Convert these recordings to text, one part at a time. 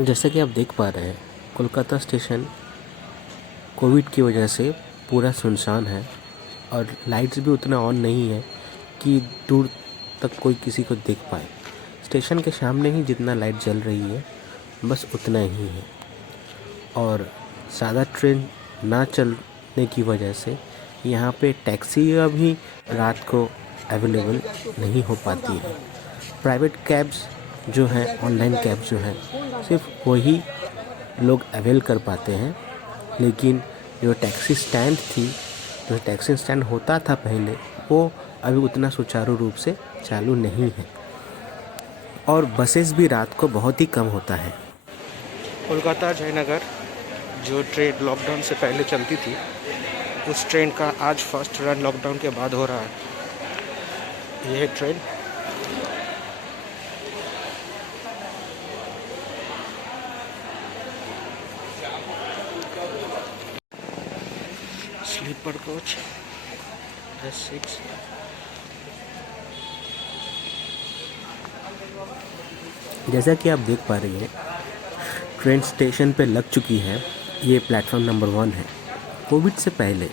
जैसे कि आप देख पा रहे हैं, कोलकाता स्टेशन कोविड की वजह से पूरा सुनसान है और लाइट्स भी उतना ऑन नहीं है कि दूर तक कोई किसी को देख पाए। स्टेशन के सामने ही जितना लाइट जल रही है बस उतना ही है और ज़्यादा ट्रेन ना चलने की वजह से यहाँ पे टैक्सी अभी रात को अवेलेबल नहीं हो पाती है। प्राइवेट कैब्स जो हैं, ऑनलाइन कैब जो हैं, सिर्फ वही लोग अवेल कर पाते हैं। लेकिन जो टैक्सी स्टैंड होता था पहले, वो अभी उतना सुचारू रूप से चालू नहीं है और बसेस भी रात को बहुत ही कम होता है। कोलकाता जयनगर जो ट्रेन लॉकडाउन से पहले चलती थी, उस ट्रेन का आज फर्स्ट रन लॉकडाउन के बाद हो रहा है। यह ट्रेन स्लीपर कोच S6। जैसा कि आप देख पा रही हैं, ट्रेन स्टेशन पे लग चुकी है। ये प्लेटफॉर्म नंबर 1 है। कोविड से पहले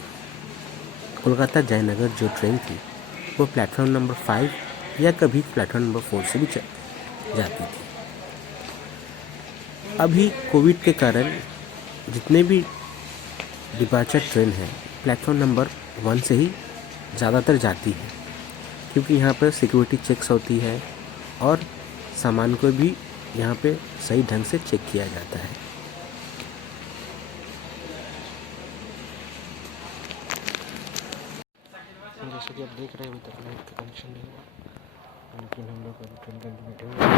कोलकाता जयनगर जो ट्रेन थी वो प्लेटफॉर्म नंबर 5 या कभी प्लेटफॉर्म नंबर 4 से भी जाती थी। अभी कोविड के कारण जितने भी डिपार्चर ट्रेन है प्लेटफॉर्म नंबर 1 से ही ज़्यादातर जाती है, क्योंकि यहाँ पर सिक्योरिटी चेक्स होती है और सामान को भी यहाँ पे सही ढंग से चेक किया जाता है। जैसे कि आप देख रहे हैं, अभी तक लाइट का कनेक्शन नहीं हुआ, लेकिन हम लोग अभी ट्रेन के अंदर बैठे हुए हैं।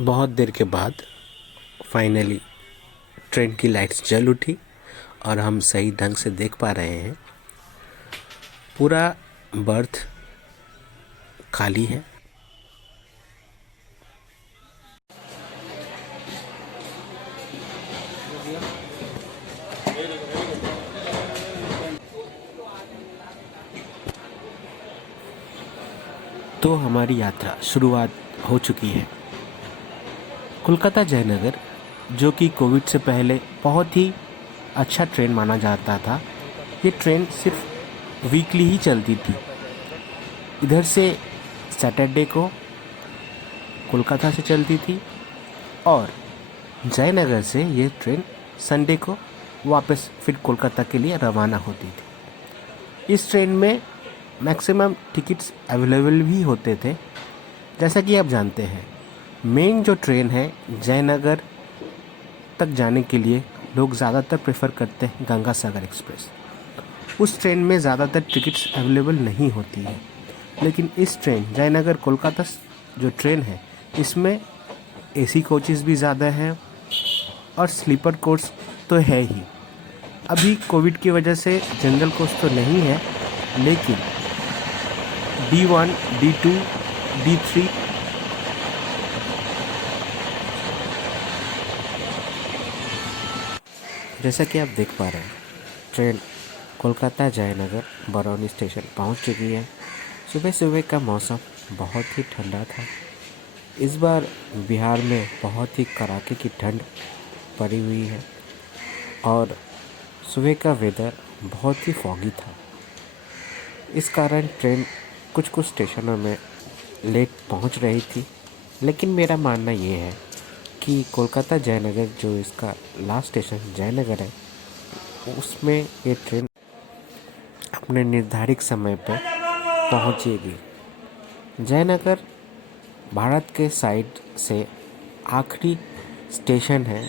बहुत देर के बाद फाइनली ट्रेन की लाइट्स जल उठी और हम सही ढंग से देख पा रहे हैं। पूरा बर्थ खाली है। तो हमारी यात्रा शुरुआत हो चुकी है। कोलकाता जयनगर जो कि कोविड से पहले बहुत ही अच्छा ट्रेन माना जाता था, ये ट्रेन सिर्फ वीकली ही चलती थी। इधर से सैटरडे को कोलकाता से चलती थी और जयनगर से ये ट्रेन संडे को वापस फिर कोलकाता के लिए रवाना होती थी। इस ट्रेन में मैक्सिमम टिकट्स अवेलेबल भी होते थे। जैसा कि आप जानते हैं, मेन जो ट्रेन है जयनगर तक जाने के लिए लोग ज़्यादातर प्रेफर करते हैं गंगा सागर एक्सप्रेस। उस ट्रेन में ज़्यादातर टिकट्स अवेलेबल नहीं होती है, लेकिन इस ट्रेन जयनगर कोलकाता जो ट्रेन है, इसमें एसी कोचेस भी ज़्यादा हैं और स्लीपर कोच तो है ही। अभी कोविड की वजह से जनरल कोच तो नहीं है, लेकिन D1, D2, D3 जैसा कि आप देख पा रहे हैं, ट्रेन कोलकाता जयनगर बरौनी स्टेशन पहुंच चुकी है। सुबह सुबह का मौसम बहुत ही ठंडा था। इस बार बिहार में बहुत ही कड़ाके की ठंड पड़ी हुई है और सुबह का वेदर बहुत ही फॉगी था। इस कारण ट्रेन कुछ कुछ स्टेशनों में लेट पहुंच रही थी, लेकिन मेरा मानना ये है कि कोलकाता जयनगर जो इसका लास्ट स्टेशन जयनगर है, उसमें ये ट्रेन अपने निर्धारित समय पर पहुंचेगी। जयनगर भारत के साइड से आखिरी स्टेशन है।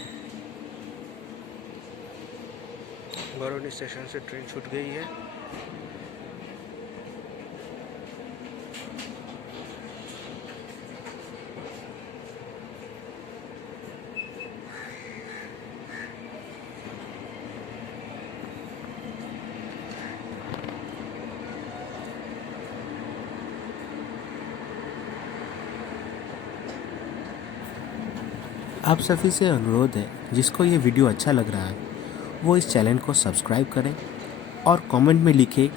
बरौनी स्टेशन से ट्रेन छूट गई है। आप सभी से अनुरोध है, जिसको ये वीडियो अच्छा लग रहा है वो इस चैनल को सब्सक्राइब करें और कमेंट में लिखें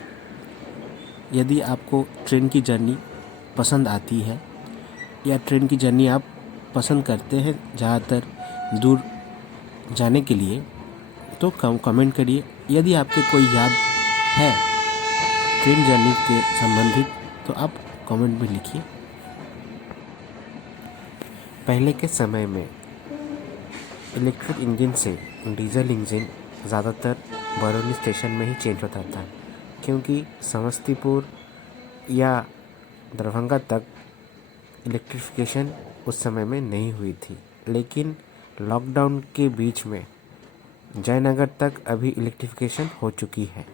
यदि आपको ट्रेन की जर्नी पसंद आती है या ट्रेन की जर्नी आप पसंद करते हैं ज़्यादातर दूर जाने के लिए, तो कमेंट करिए। यदि आपके कोई याद है ट्रेन जर्नी के संबंधित तो आप कमेंट में लिखिए। पहले के समय में इलेक्ट्रिक इंजन से डीजल इंजन ज़्यादातर बरौनी स्टेशन में ही चेंज होता था, क्योंकि समस्तीपुर या दरभंगा तक इलेक्ट्रिफिकेशन उस समय में नहीं हुई थी। लेकिन लॉकडाउन के बीच में जयनगर तक अभी इलेक्ट्रिफिकेशन हो चुकी है।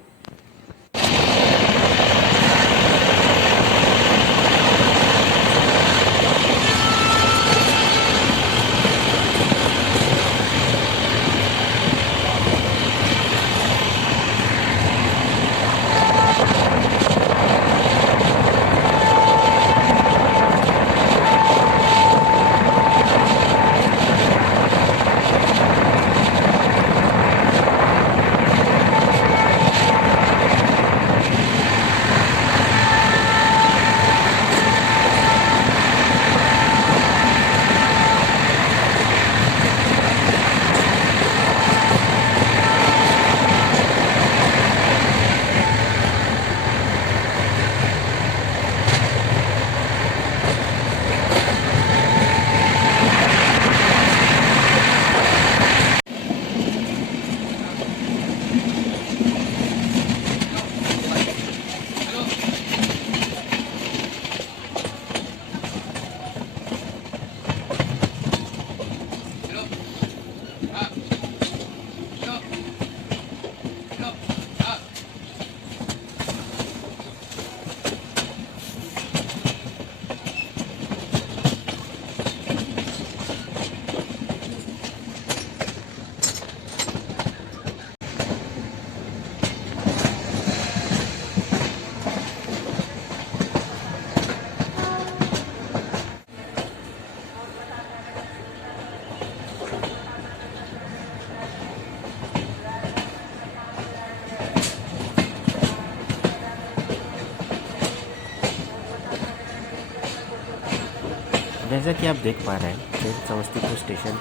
जैसा कि आप देख पा रहे हैं, ट्रेन समस्तीपुर स्टेशन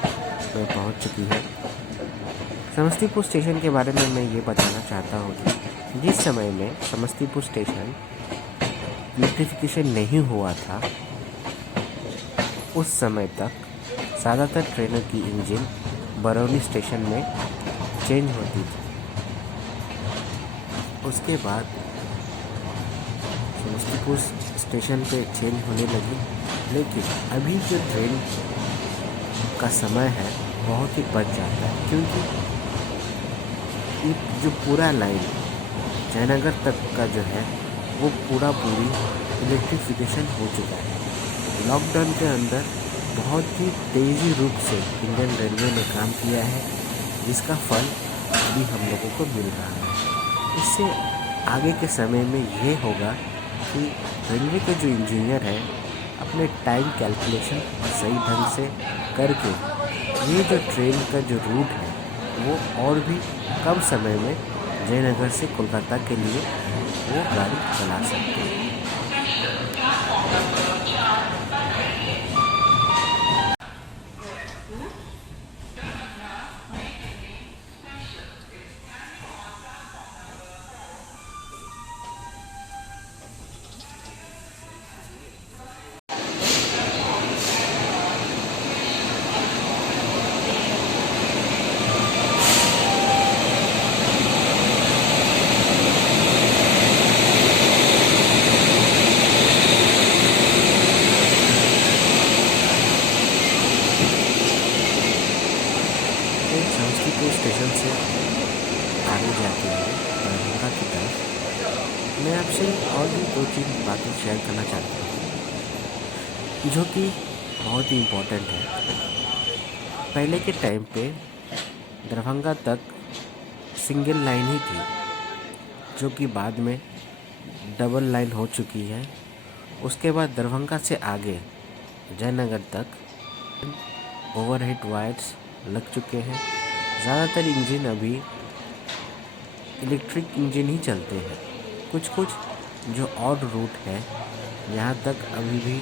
में पहुंच चुकी है। समस्तीपुर स्टेशन के बारे में मैं ये बताना चाहता हूँ कि जिस समय में समस्तीपुर स्टेशन इलेक्ट्रिफिकेशन नहीं हुआ था, उस समय तक ज़्यादातर ट्रेनों की इंजन बरौनी स्टेशन में चेंज होती थी। उसके बाद समस्तीपुर स्टेशन पे चेंज होने लगी, लेकिन अभी जो ट्रेन का समय है बहुत ही बच जाता है, क्योंकि ये जो पूरा लाइन जयनगर तक का जो है वो पूरी इलेक्ट्रिफिकेशन हो चुका है। लॉकडाउन के अंदर बहुत ही तेज़ी रूप से इंडियन रेलवे ने काम किया है, जिसका फल अभी हम लोगों को मिल रहा है। इससे आगे के समय में ये होगा कि रेलवे के जो इंजीनियर हैं अपने टाइम कैलकुलेशन सही ढंग से करके ये जो ट्रेन का जो रूट है वो और भी कम समय में जयनगर से कोलकाता के लिए वो गाड़ी चला सकते हैं। समस्तीपुर स्टेशन से आगे जाते हुए दरभंगा की तरफ मैं आपसे और भी 2-3 बातें शेयर करना चाहता हूँ, जो कि बहुत ही इम्पोर्टेंट है। पहले के टाइम पे दरभंगा तक सिंगल लाइन ही थी, जो कि बाद में डबल लाइन हो चुकी है। उसके बाद दरभंगा से आगे जयनगर तक ओवरहेड वायर्स लग चुके हैं। ज़्यादातर इंजन अभी इलेक्ट्रिक इंजन ही चलते हैं। कुछ कुछ जो ऑड रूट है यहाँ तक अभी भी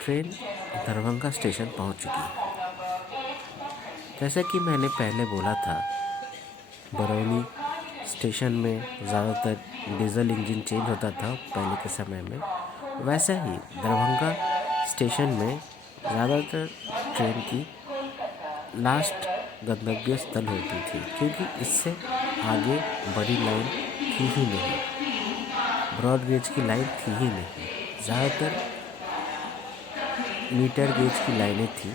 ट्रेन दरभंगा स्टेशन पहुंच चुकी है। जैसा कि मैंने पहले बोला था, बरौनी स्टेशन में ज़्यादातर डीजल इंजन चेंज होता था पहले के समय में, वैसा ही दरभंगा स्टेशन में ज़्यादातर ट्रेन की लास्ट गंतव्य स्थल होती थी, क्योंकि इससे आगे बड़ी लाइन थी ही नहीं, ब्रॉड गेज की लाइन थी ही नहीं। ज़्यादातर मीटर गेज की लाइनें थी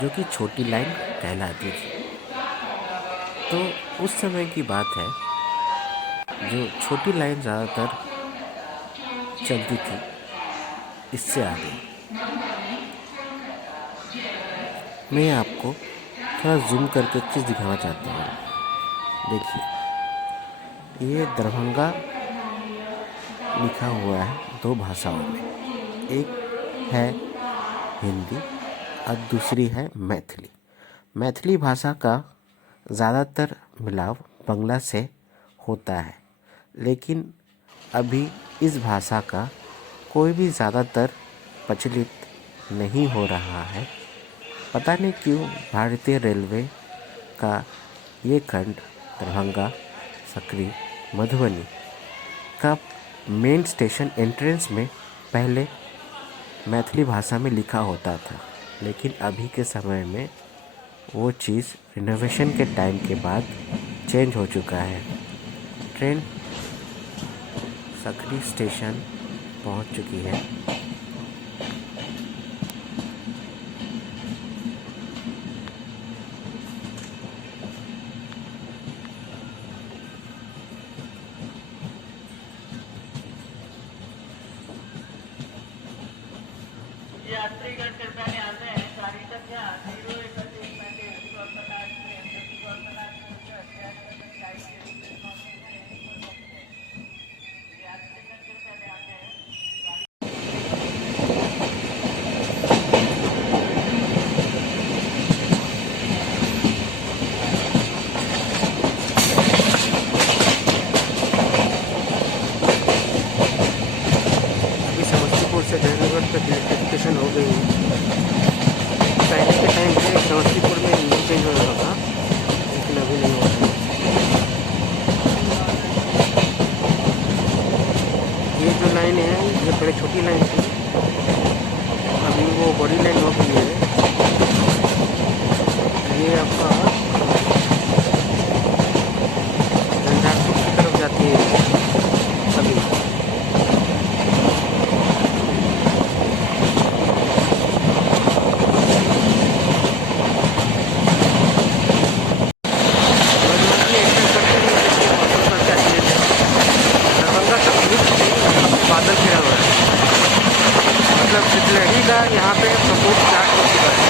जो कि छोटी लाइन कहलाती थी। तो उस समय की बात है, जो छोटी लाइन ज़्यादातर चलती थी। इससे आगे मैं आपको थोड़ा जूम करके एक चीज़ दिखाना चाहता हूँ। देखिए, ये दरभंगा लिखा हुआ है 2 भाषाओं में, एक है हिंदी और दूसरी है मैथिली। मैथिली भाषा का ज़्यादातर मिलाव बंगला से होता है, लेकिन अभी इस भाषा का कोई भी ज़्यादातर प्रचलित नहीं हो रहा है। पता नहीं क्यों भारतीय रेलवे का ये खंड दरभंगा, सकरी, मधुबनी का मेन स्टेशन एंट्रेंस में पहले मैथिली भाषा में लिखा होता था, लेकिन अभी के समय में वो चीज़ रिनोवेशन के टाइम के बाद चेंज हो चुका है। ट्रेन सकरी स्टेशन पहुंच चुकी है। यात्रीगण कृपया ध्यान दें, गाड़ी संख्या 03135 कोलकाता एक्सप्रेस कोलकाता एक्सप्रेस यात्रीगण कृपया ध्यान दें। अभी समस्तीपुर से जयनगर तक इलेक्ट्रिफिकेशन हो गई है। पहले के टाइम पे समस्तीपुर में इंजन चेंज हो रहा था, लेकिन अभी नहीं हो रहा है। ये जो लाइन है, ये पहले छोटी लाइन थी, अभी वो बड़ी लाइन हो गई है। ये आपका झंझारपुर की तरफ जाती है अभी। बादल घिरा हुआ है, मतलब शीतलहरी का यहाँ पे प्रकोप स्टार्ट हो चुका है।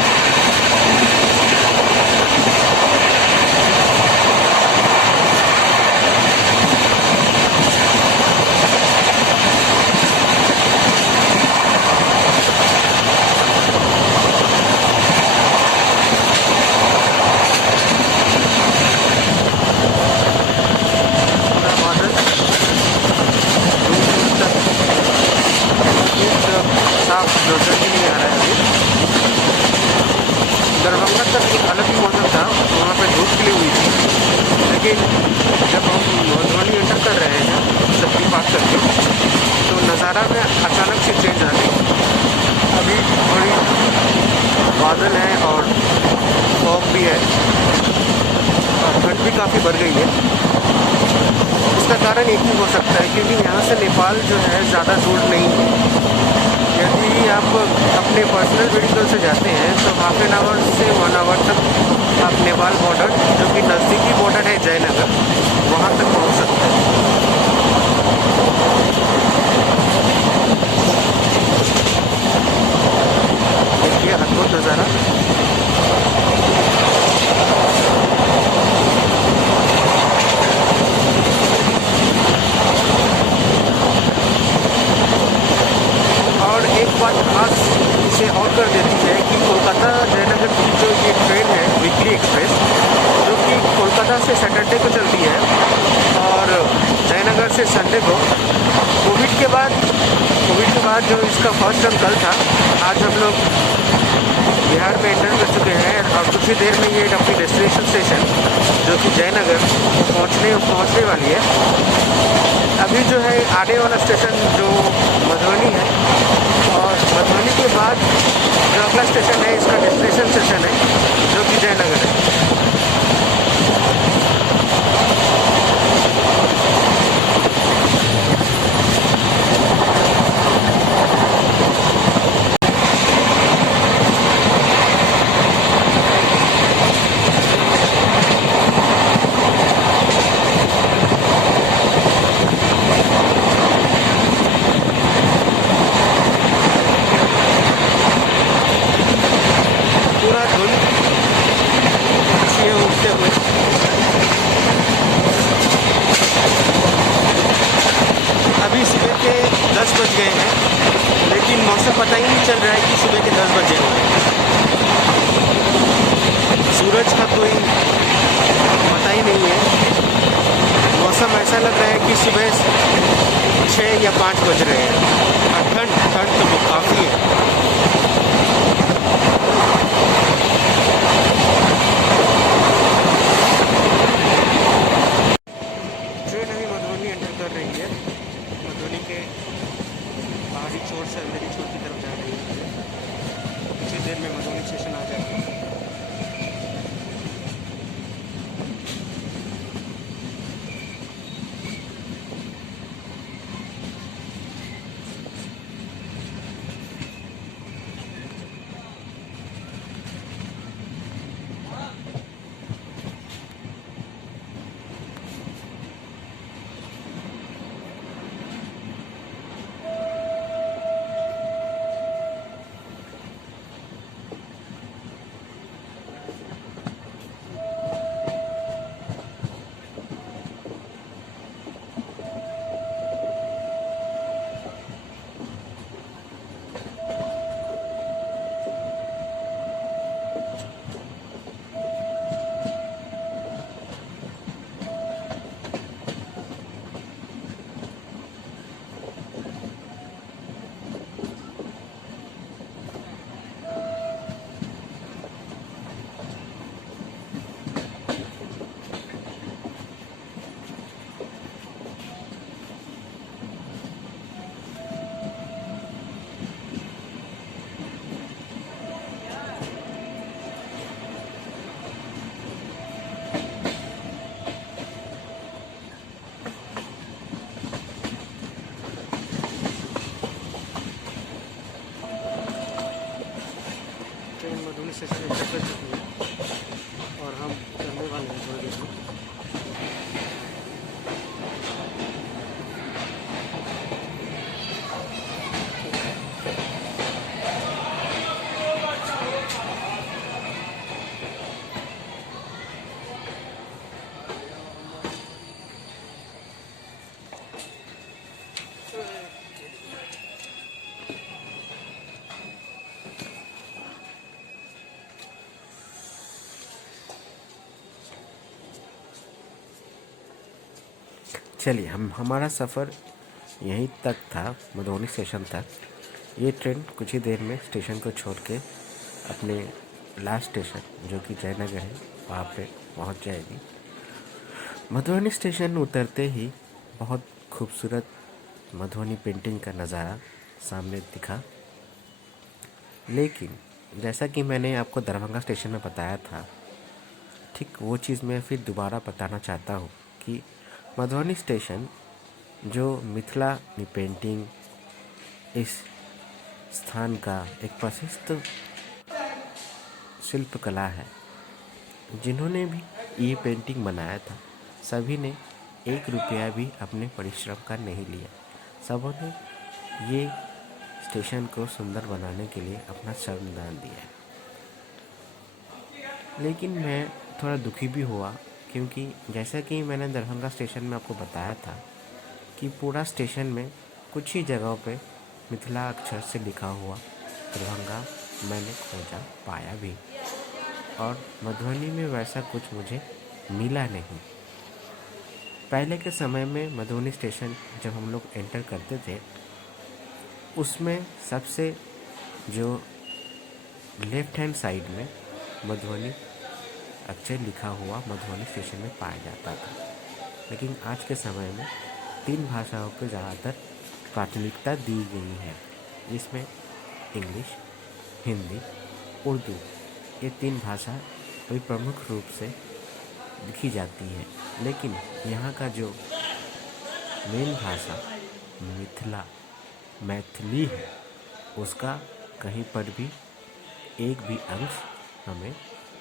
पूरा बादल साफ नजर ही नहीं आ रहा है। अभी दरभंगा तक एक अलग ही मौसम था, वहाँ पे धूप खिली हुई थी, लेकिन जब हम मधुबनी एंटर कर रहे हैं सबकी बात करके, तो नज़ारा में अचानक से चेंज आ गई। अभी थोड़ी बादल है और फॉग भी है और ठंड भी काफ़ी बढ़ गई है। इसका कारण एक ही हो सकता है, क्योंकि यहाँ से नेपाल जो है ज़्यादा दूर नहीं है। यदि आप अपने पर्सनल व्हीकल से जाते हैं तो हाफ एन आवर से 1 आवर तक आप नेपाल बॉर्डर, जो कि नज़दीकी बॉर्डर है जयनगर, वहाँ तक पहुँच सकते हैं। नज़ारा। और एक बात खास इसे और कर देती है कि कोलकाता जयनगर की जो ये ट्रेन है वीकली एक्सप्रेस, जो कि कोलकाता से सैटरडे को चलती है और जयनगर से संडे को। कोविड के बाद जो इसका फर्स्ट रन कल था, आज हम लोग बिहार में एंटर कर चुके हैं और कुछ ही देर में ये अपनी डेस्टिनेशन स्टेशन जो कि जयनगर पहुंचने वाली है। अभी जो है आने वाला स्टेशन जो मधुबनी है, और मधुबनी के बाद जो अगला स्टेशन है इसका डेस्टिनेशन स्टेशन है जो कि जयनगर है। पूरा धुंध पक्षियों उड़ते हुए। अभी सुबह के 10 बज गए हैं, लेकिन मौसम पता ही नहीं चल रहा है कि सुबह के 10 बजे हुए। सूरज का कोई पता ही नहीं है। मौसम ऐसा लग रहा है कि सुबह 6 या 5 बज रहे हैं और ठंड तो काफ़ी है। ट्रेन अभी मधुबनी एंटर कर रही है। मधुबनी के बाहरी छोर से अंदरी छोर की तरफ जा रही है। कुछ ही देर में मधुबनी स्टेशन आ जाएगा। मधुबनी स्टेशन एंटर कर चुकी है और हम चलने वाले हैं थोड़ी देर में। चलिए, हमारा सफ़र यहीं तक था, मधुबनी स्टेशन तक। ये ट्रेन कुछ ही देर में स्टेशन को छोड़ के अपने लास्ट स्टेशन जो कि जयनगर है वहाँ पे पहुँच जाएगी। मधुबनी स्टेशन उतरते ही बहुत खूबसूरत मधुबनी पेंटिंग का नज़ारा सामने दिखा। लेकिन जैसा कि मैंने आपको दरभंगा स्टेशन में बताया था, ठीक वो चीज़ मैं फिर दोबारा बताना चाहता हूँ कि मधुबनी स्टेशन जो मिथिला पेंटिंग इस स्थान का एक प्रसिद्ध शिल्पकला है। जिन्होंने भी ये पेंटिंग बनाया था, सभी ने 1 रुपया भी अपने परिश्रम का नहीं लिया। सबों ने ये स्टेशन को सुंदर बनाने के लिए अपना श्रमदान दिया है। लेकिन मैं थोड़ा दुखी भी हुआ, क्योंकि जैसा कि मैंने दरभंगा स्टेशन में आपको बताया था कि पूरा स्टेशन में कुछ ही जगहों पे मिथिला अक्षर से लिखा हुआ दरभंगा मैंने खोजा पाया भी, और मधुबनी में वैसा कुछ मुझे मिला नहीं। पहले के समय में मधुबनी स्टेशन जब हम लोग एंटर करते थे, उसमें सबसे जो लेफ्ट हैंड साइड में मधुबनी अक्षर लिखा हुआ मधुबनी स्टेशन में पाया जाता था। लेकिन आज के समय में 3 भाषाओं को ज़्यादातर प्राथमिकता दी गई है, जिसमें इंग्लिश, हिंदी, उर्दू, ये 3 भाषा कोई प्रमुख रूप से लिखी जाती है। लेकिन यहाँ का जो मेन भाषा मैथिली है, उसका कहीं पर भी एक भी अंश हमें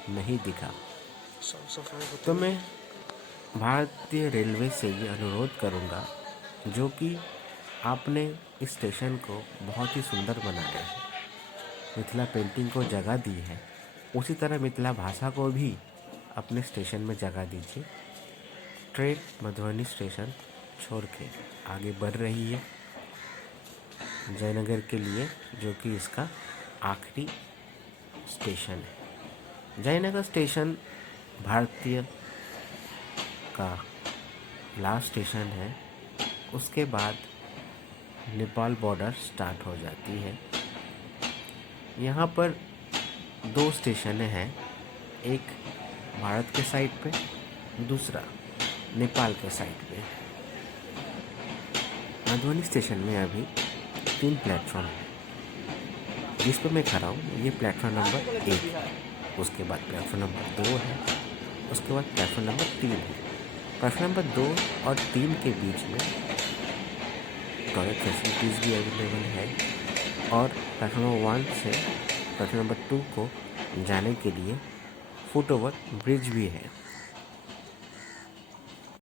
नहीं दिखा। तो मैं भारतीय रेलवे से ये अनुरोध करूँगा, जो कि आपने इस स्टेशन को बहुत ही सुंदर बनाया है, मिथिला पेंटिंग को जगह दी है, उसी तरह मिथिला भाषा को भी अपने स्टेशन में जगह दीजिए। ट्रेन मधुबनी स्टेशन छोड़ के आगे बढ़ रही है जयनगर के लिए, जो कि इसका आखिरी स्टेशन है। जयनगर स्टेशन भारतीय का लास्ट स्टेशन है। उसके बाद नेपाल बॉर्डर स्टार्ट हो जाती है। यहाँ पर 2 स्टेशन हैं, एक भारत के साइड पे, दूसरा नेपाल के साइड पे। मधुबनी स्टेशन में अभी 3 प्लेटफॉर्म हैं, जिस पर मैं खड़ा हूँ। ये प्लेटफॉर्म नंबर 1 है, उसके बाद प्लेटफॉर्म नंबर 2 है, उसके बाद प्लेटफॉर्म नंबर 3 है। प्लेटफॉर्म नंबर 2 और 3 के बीच में टॉयलेट फैसिलिटीज़ भी अवेलेबल है, और प्लेटफॉर्म नंबर 1 से प्लेटफॉर्म नंबर 2 को जाने के लिए फुट ओवर ब्रिज भी है।